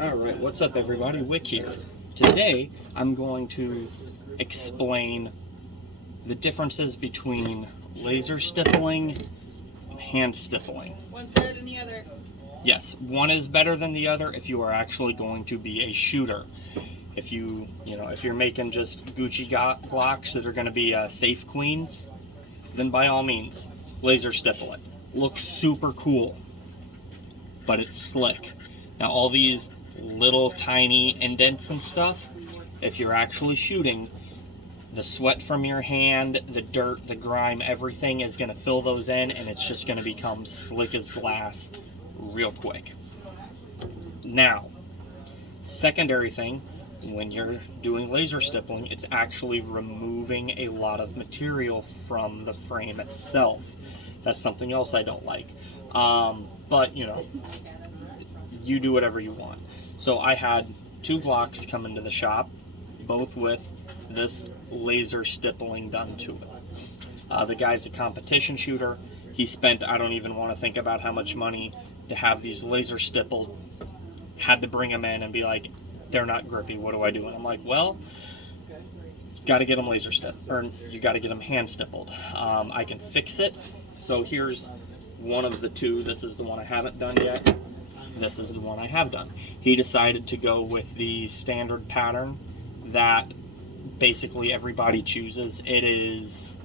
Alright, what's up everybody? Wick here. Today I'm going to explain the differences between laser stippling and hand stippling. One's better than the other. Yes, one is better than the other if you are actually going to be a shooter. If if you're making just Gucci Glocks that are going to be safe queens, then by all means, laser stipple it. Looks super cool, but it's slick. Now all these little tiny indents and stuff, if you're actually shooting, the sweat from your hand, the dirt, the grime, everything is going to fill those in, and it's just going to become slick as glass real quick. Now, secondary thing, when you're doing laser stippling, it's actually removing a lot of material from the frame itself. That's something else I don't like. But you do whatever you want. So I had two Glocks come into the shop, both with this laser stippling done to it. The guy's a competition shooter. He spent, I don't even want to think about how much money to have these laser stippled. Had to bring them in and be like, they're not grippy, what do I do? And I'm like, well, you got to get them laser stippled, or you got to get them hand stippled. I can fix it. So here's one of the two. This is the one I haven't done yet. This is the one I have done. He decided to go with the standard pattern that basically everybody chooses. It is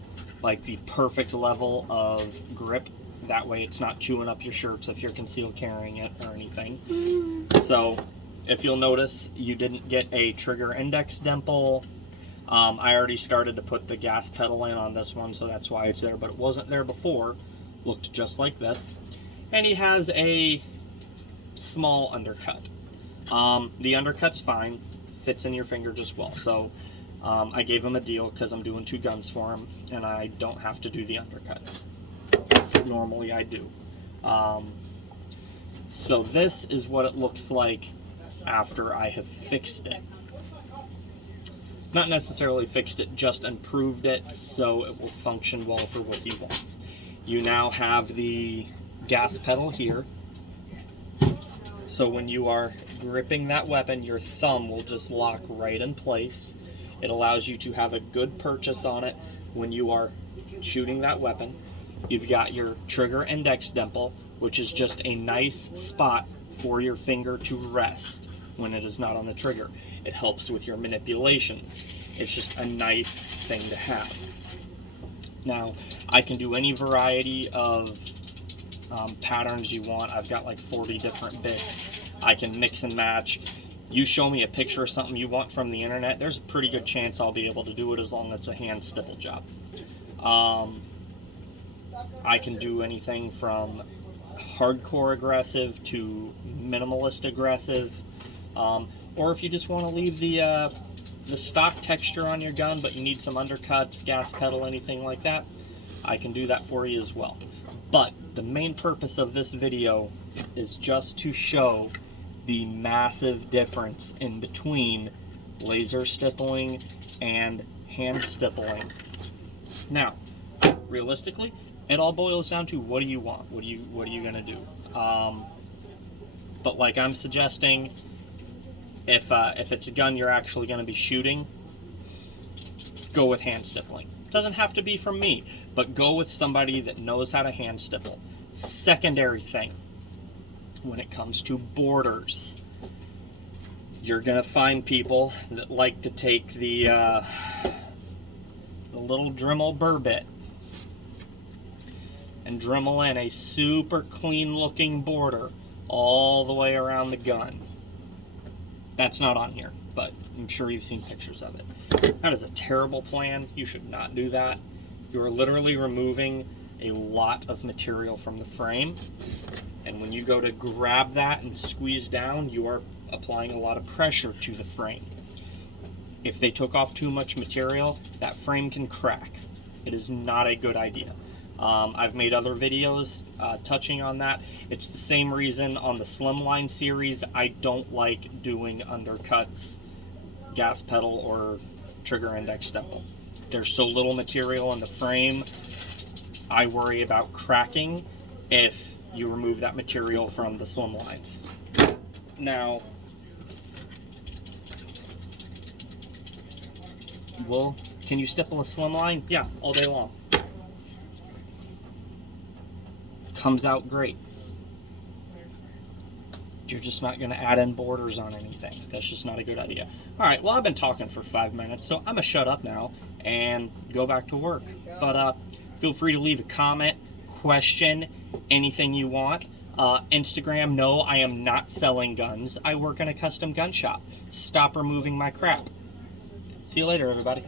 like the perfect level of grip. That way it's not chewing up your shirts if you're concealed carrying it or anything. So if you'll notice, you didn't get a trigger index dimple. I already started to put the gas pedal in on this one, so that's why it's there, but it wasn't there before. Looked just like this. And he has a small undercut. The undercut's fine, fits in your finger just well. So I gave him a deal because I'm doing two guns for him, and I don't have to do the undercuts. Normally I do. So this is what it looks like after I have fixed it. Not necessarily fixed it, just improved it so it will function well for what he wants. You now have the gas pedal here. So when you are gripping that weapon, your thumb will just lock right in place. It allows you to have a good purchase on it when you are shooting that weapon. You've got your trigger index dimple, which is just a nice spot for your finger to rest when it is not on the trigger. It helps with your manipulations. It's just a nice thing to have. Now, I can do any variety of patterns you want. I've got like 40 different bits. I can mix and match. You show me a picture of something you want from the internet, there's a pretty good chance I'll be able to do it as long as it's a hand stipple job. I can do anything from hardcore aggressive to minimalist aggressive, or if you just want to leave the stock texture on your gun but you need some undercuts, gas pedal, anything like that, I can do that for you as well. But the main purpose of this video is just to show the massive difference in between laser stippling and hand stippling. Now, realistically, it all boils down to what do you want? What are you gonna do? But like I'm suggesting, if it's a gun you're actually gonna be shooting, go with hand stippling. Doesn't have to be from me, but go with somebody that knows how to hand stipple. Secondary thing, when it comes to borders, you're gonna find people that like to take the little Dremel burr bit and Dremel in a super clean looking border all the way around the gun. That's not on here, but I'm sure you've seen pictures of it. That is a terrible plan. You should not do that. You are literally removing a lot of material from the frame, and when you go to grab that and squeeze down, you are applying a lot of pressure to the frame. If they took off too much material, that frame can crack. It is not a good idea. I've made other videos touching on that. It's the same reason on the Slimline series I don't like doing undercuts, gas pedal, or trigger index dimple. There's so little material in the frame, I worry about cracking if you remove that material from the Slimlines. Now, well, can you stipple a slim line? Yeah, all day long. Comes out great. You're just not going to add in borders on anything. That's just not a good idea. All right, well, I've been talking for 5 minutes, so I'm going to shut up now and go back to work. But feel free to leave a comment, question, anything you want. Instagram, no, I am not selling guns. I work in a custom gun shop. Stop removing my crap. See you later, everybody.